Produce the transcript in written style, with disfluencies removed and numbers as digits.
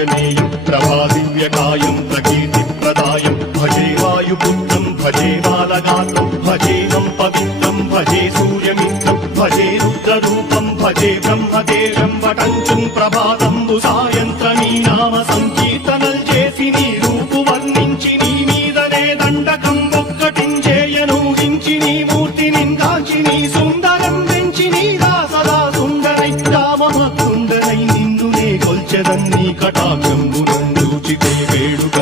ఆంజనేయం ప్రభాదివ్యకాయం ప్రకీర్తిప్రదాయం భజే వాయుపుత్రం భజే బాలగాత్రం భజేనం పవిత్రం భజే సూర్యమిత్రం భజే రుద్రరూపం భజే బ్రహ్మదేవం వటంచుం ప్రభాతంబు సాయంత్రమీ నామ సంకీర్తనల్ చేసి నీ రూపు వర్ణించి నీ మీదనే దండకం ఒక్కటించేయనూహించి నీ మూర్తిని కాంచి నీ సుందరం పెంచి నీ సదా సుందరై రామభక్తుండరై నిన్నునే కొల్చెదన్ నీ కటాక్షంబునందూచితే వేడుక